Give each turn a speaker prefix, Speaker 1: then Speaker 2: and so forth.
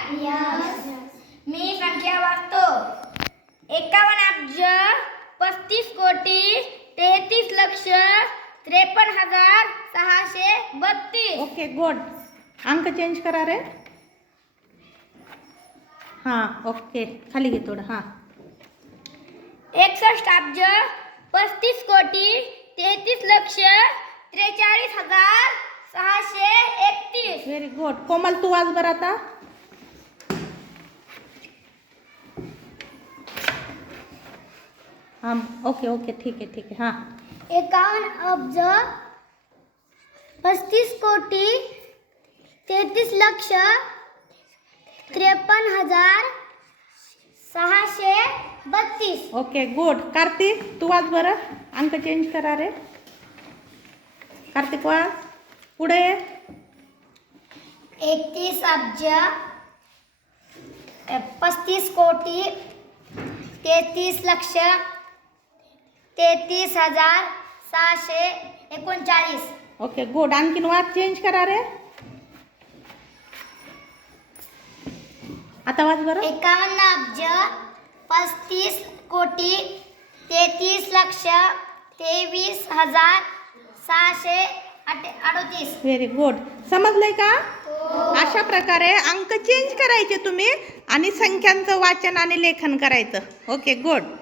Speaker 1: Yes. मी संख्या वाचतो. 51,35,33,53,632.
Speaker 2: Okay good. अंक चेंज करा रे. हां ओके खाली घे थोडं. हां
Speaker 1: 61,35,43,43,631.
Speaker 2: Very good. कोमल तू वाच बरं आता. हां ओके ओके ठीक आहे. हां
Speaker 1: 51,35,43,632.
Speaker 2: Okay good. कार्तिक तू वाच बरं. अंक चेंज करा रे. कार्तिक वाच पुढे.
Speaker 1: 31,35,33,639.
Speaker 2: Okay good. आणखीन वाच चेंज करा रे. आता वाच बरं.
Speaker 1: 51,35,33,23,638.
Speaker 2: Very good. समजलंय का? अशा प्रकारे अंक चेंज करायचे तुम्ही आणि संख्यांचं वाचन आणि लेखन करायचं. Okay good.